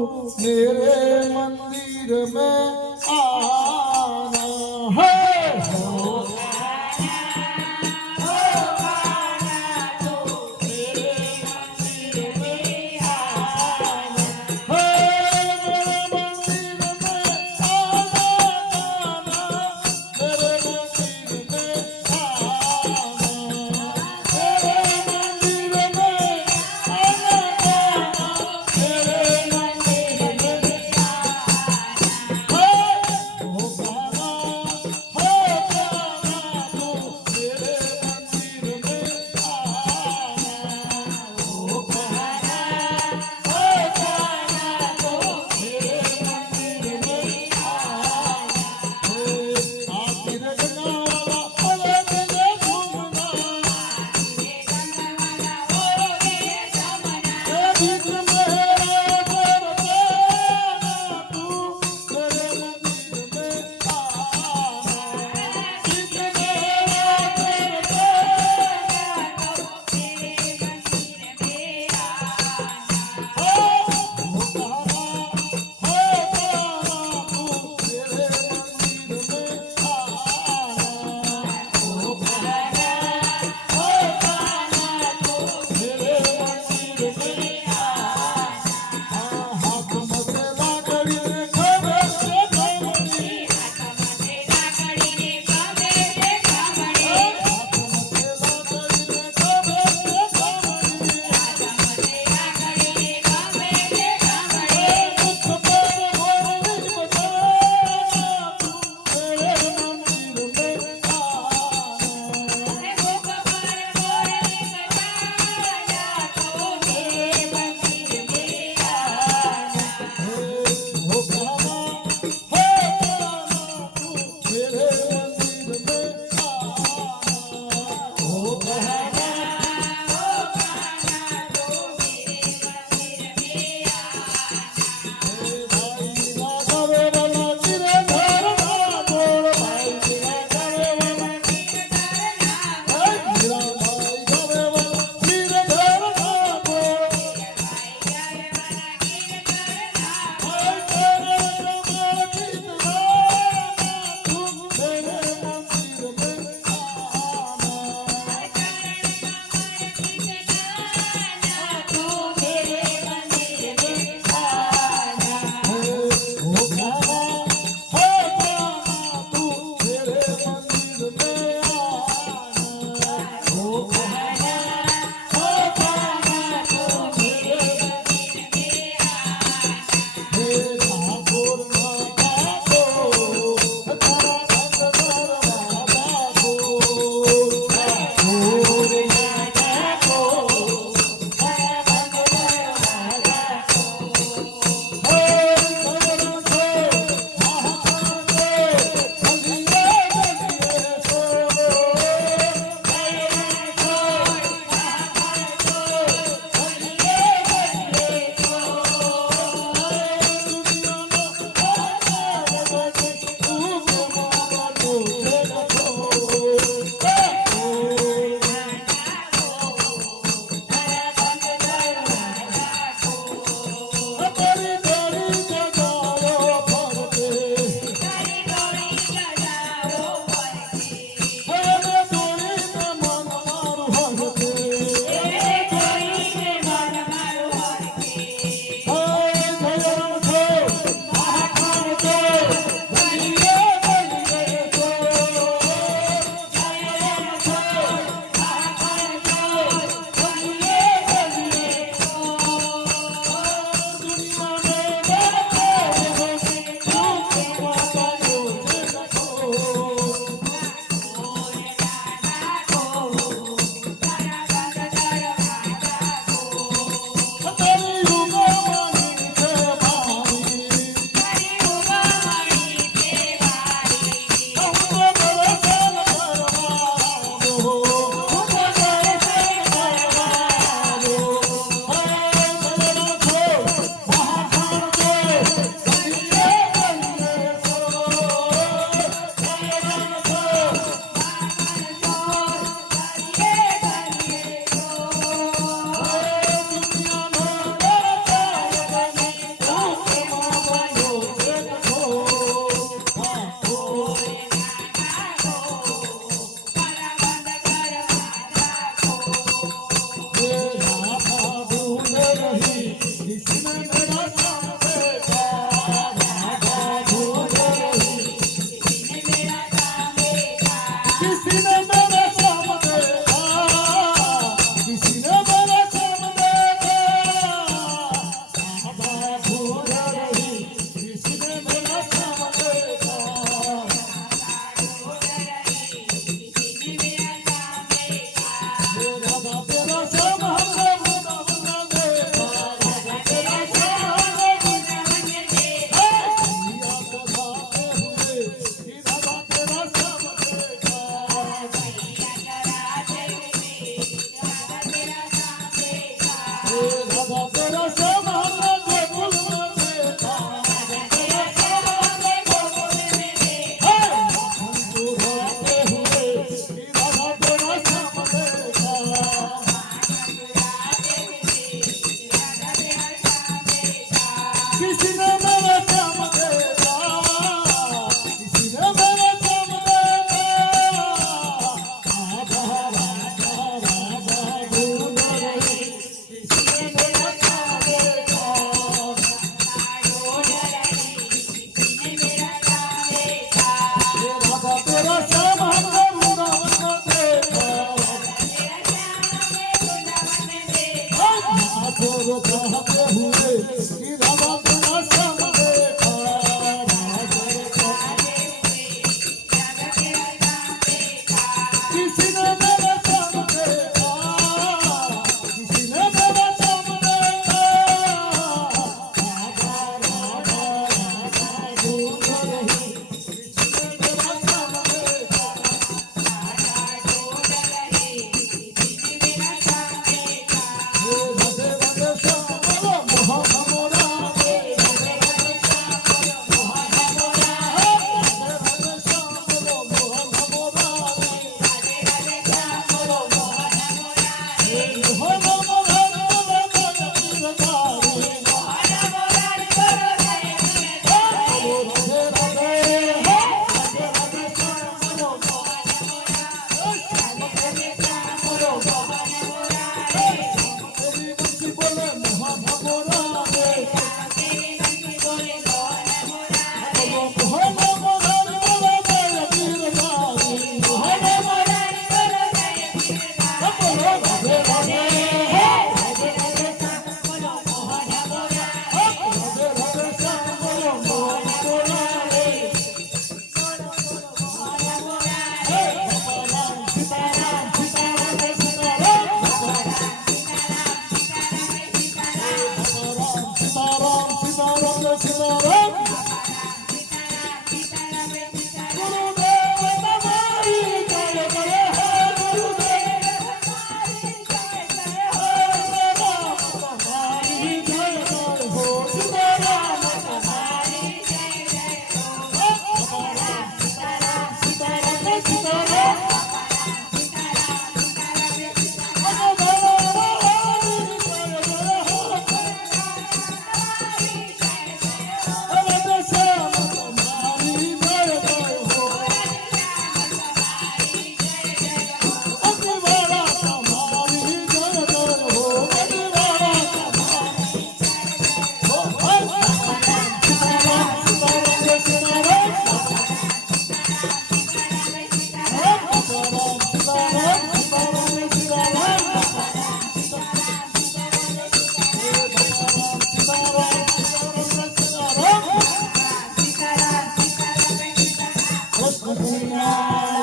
मेरे मंदिर में आना है। तेरा समान गोकुल में देखा तेरा समान गोकुल में देखा हमको रोते हुए कि राधा तेरा श्याम देखा किसी ने मेरा श्याम देखा किसी ने मेरा श्याम देखा राधा राधा राधा ढूंढ रही किसी ने मेरा श्याम देखा ये राधा तेरा श्याम हमने वृंदावन में देखा नाचो कहते हुए कि राधा तेरा श्याम देखा नाचो किसी ने मेरा श्याम देखा किसी ने मेरा श्याम देखा राधा राधा राधा ढूंढ रही किसी ने मेरा श्याम देखा हे राधे राधे श्याम बोलो मोहन मोरा रे राधे राधे श्याम बोलो मोहन मोरा राधे राधे श्याम बोलो मोहन मोरा रे हे मोहन मोरा बोलो जय राधे बोलो राधे राधे राधे राधे श्याम बोलो मोहन बोलो तेरी बंसी बोले मोहन मोरा रे बोलो मोहन मोरा बोलो जय वीर गारी मोहन मोरा बोलो राधे राधे राधे राधे श्याम बोलो मोहन मोरा राधे राधे श्याम बोलो मोहन मोरा रे हे सीताराम सीताराम सीताराम रे सीताराम सीताराम सीताराम रे सीताराम गुरुदेव तुम्हारी जय जय हे गुरुदेव तुम्हारी जय जय हो सीताराम तुम्हारी सीताराम सीताराम रे सीताराम राधे श्याम तुम्हारी जय जय हो अतिवारा तुम्हारी जय जय हो अतिवारा तुम्हारी हो सीताराम सीताराम रे सीताराम सीताराम सीताराम सीताराम रे सीताराम कृष्ण कन्हैया